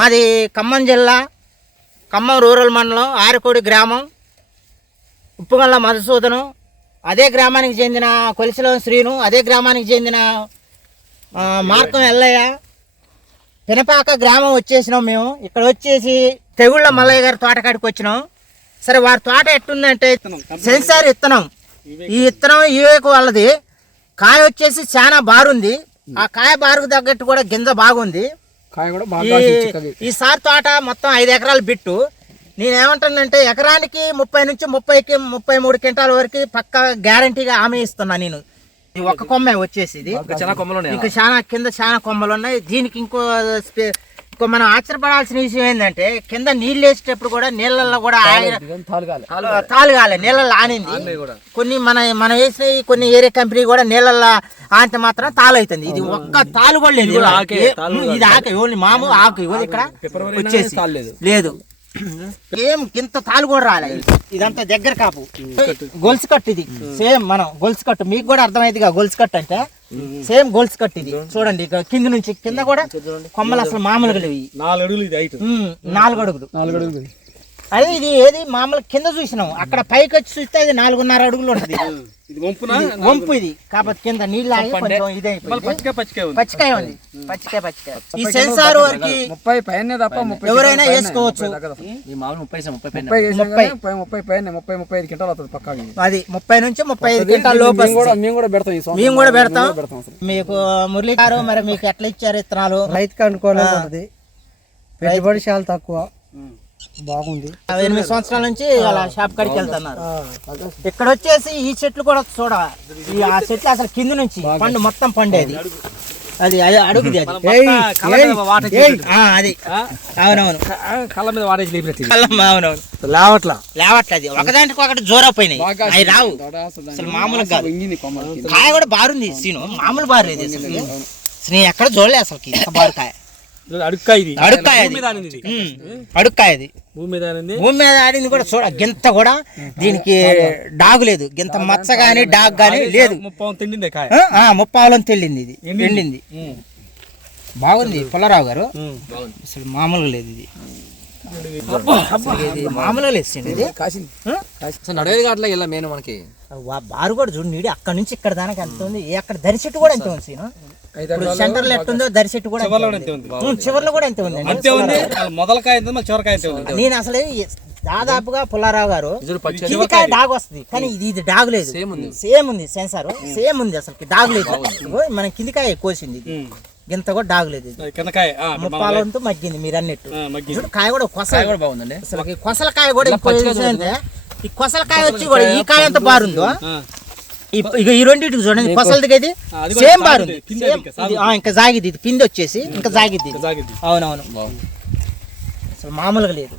మాది ఖమ్మం జిల్లా ఖమ్మం రూరల్ మండలం ఆరకోడి గ్రామం ఉప్పుగల్ల మధుసూదనం. అదే గ్రామానికి చెందిన కొలిసిలో శ్రీను అదే గ్రామానికి చెందిన మార్కం ఎల్లయ్య. పినపాక గ్రామం వచ్చేసినాం మేము. ఇక్కడ వచ్చేసి తెగుళ్ళ మల్లయ్య గారి తోటకాడికి వచ్చినాం. సరే వారి తోట ఎట్టుందంటే సెన్సార్ ఇత్తనం. ఈ ఇత్తనం ఈవేకు వాళ్ళది. కాయ వచ్చేసి చాలా బారుంది. ఆ కాయ బారుకు తగ్గట్టు కూడా గింజ బాగుంది. కాయ కూడా బాగా ఈ కాసింది చిక్కది. ఈ సార్ తోట మొత్తం ఐదు ఎకరాలు బిట్టు. నేనేమంటానంటే ఎకరానికి ముప్పై నుంచి ముప్పైకి ముప్పై మూడు క్వింటాల వరకు పక్క గ్యారంటీగా హామీ ఇస్తున్నా నేను. ఇది ఒక కొమ్మే వచ్చేసి ఇది. ఇంకా చాలా కొమ్మలు ఉన్నాయి? ఇంకా చాలా కింద చాలా కొమ్మలు ఉన్నాయి. దీనికి ఇంకో మనం ఆశ్చర్యపడాల్సిన విషయం ఏంటంటే కింద నీళ్ళు వేసేటప్పుడు కూడా నీళ్ళల్లో కూడా ఆయన ఇదేం తాలు కాలే. తాలు కాలే నీళ్ళల్లో ఆనింది. కొన్ని మన మనం వేసిన కొన్ని ఏరియా కంపెనీ కూడా నీళ్ళల్లో ఆంత మాత్రం తాలు అవుతుంది. ఇది ఒక్క తాలు కూడా లేదు ఇది ఆకే ఓన్లీ మామూలు ఆకు. ఇవ్వదు ఇక్కడ. వచ్చేసి. లేదు. ఏం ఇంత తాలు కూడా రాలేదు ఇదంతా దగ్గర కాపు. గొలుసు కట్టు ఇది. సేమ్ మనం గొలుసు కట్టు. మీకు కూడా అర్థమైందిగా గొలుసు కట్టు అంటే. సేమ్ గొలుసు కట్టు ఇది చూడండి కింద నుంచి కింద కూడా కొమ్మలు అసలు మామూలుగా లేవు. నాలుగు అడుగులు ఇది నాలుగు అడుగులు. నాలుగు అడుగులు. అదే ఇది ఏది? మామూలు కింద చూసినాం. అక్కడ పైకి వచ్చి చూస్తే అది నాలుగున్నర అడుగులు ఉంటుంది. ఇది వంపున? ఇది వంపు ఇది. కాబట్టి కింద నీళ్ళు ఆగి కొంచెం ఇదే ఉంది. పచ్చికాయ ఉంది. పచ్చికాయ పచ్చికాయ. ఈ సెన్సార్ వరకు ముప్పై పైన తప్ప ముప్పై ఎవరైనా. వేసుకోవచ్చు. ముప్పై. ఈ మామూలు ముప్పై ముప్పై పైన. ముప్పై ముప్పై. కానీ ముప్పై ముప్పై పైన ముప్పై ముప్పై ఐదు క్వింటాలు అవుతుంది పక్కా. అది ముప్పై నుంచి ముప్పై ఐదు క్వింటాల లోపు మేము కూడా. మేము కూడా పెడతాం. మేము కూడా పెడతాం. మీకు మురళి గారు మరి మీకు ఎట్లా ఇచ్చారు ఇత్తనాలు రైతుకి అనుకూలంగా ఉంటుంది. పెట్టుబడి చాలా తక్కువ. బాగుంది. ఎనిమిది సంవత్సరాల నుంచి అలా షాప్ కాడికి వెళ్తున్నారు. ఇక్కడ వచ్చేసి ఈ చెట్లు కూడా చూడ ఈ ఆ చెట్లు అసలు కింద నుంచి పండు మొత్తం పండేది. అది అది అడుగుది అది. అది. అవునవును. కళ్ళ మీద. కళ్ళం అవునవును. లేవట్లా? లేవట్లేదు ఒకదానికి ఒకటి జోరపోయినాయి. అవి రావు. అసలు మామూలుగా కాదు. కాయ కూడా బారుంది సీను. మామూలు బారు ఇది అసలు నేను ఎక్కడ చూడలే అసలు ఇంత బారు కాయ. అడుక్కాయ ఇది అడుక్కాయ ఇది. అడుక్కాయ భూమి మీద ఆడింది. భూమి మీద ఆడింది కూడా చూడ గింత కూడా దీనికి డాగు లేదు. గింత మచ్చ గాని డాగ్ గాని లేదు. ముప్పై తిండిందే కాయ. ఆ, ఆ, ముప్పావలం తెల్లింది ఇది. ఎండింది. బాగుంది పుల్లారావు గారు. అసలు మామూలుగా లేదు ఇది. మామూలుగా లేదు ఇది. కాసింది. నడవేది కావట్లే ఇలా మెయిన్ మనకి. బారు కూడా చూడు నీడి అక్కడ నుంచి ఇక్కడ దానికి ఎంత ఉంది? ఏ అక్కడ దరిచెట్టు కూడా ఎంత ఉంది సీను? సెంటర్లో ఎట్టుందో దరిచెట్టు కూడా చివర్లో కూడా ఎంత ఉంది? అంతే ఉంది. మళ్ళీ మొదల కాయ ఎంత మళ్ళీ చివరి కాయ అంతే ఉంది? నేను అసలు దాదాపుగా పుల్లారావు గారు చూడు పచ్చి కింది కాయ డాగ్ వస్తుంది కానీ ఇది ఇది డాగ్ లేదు సేమ్ ఉంది సేమ్ ఉంది సెన్సార్ సేమ్ ఉంది అసలు. డాగ్ లేదు ఇదిగో మన కింది కాయ కోసింది. గింత కూడా డాగ్ లేదు ముప్పాలంతో మగ్గింది మీరు అన్నట్టు కాయ కూడా కొస కాయ కూడా బాగుందండి. అసలు కొసల కాయ కూడా ఈ కొసల కాయ వచ్చి కూడా ఈ కాయ ఎంత బారుందో? ఇక ఈ రెండింటికి చూడండి కొసలది ఇది సేమ్. బారుంది. ఇంకా సాగిద్ది. ఇది పిండి వచ్చేసి ఇంకా. జాగిద్ది అవునవును. అసలు మామూలుగా లేదు.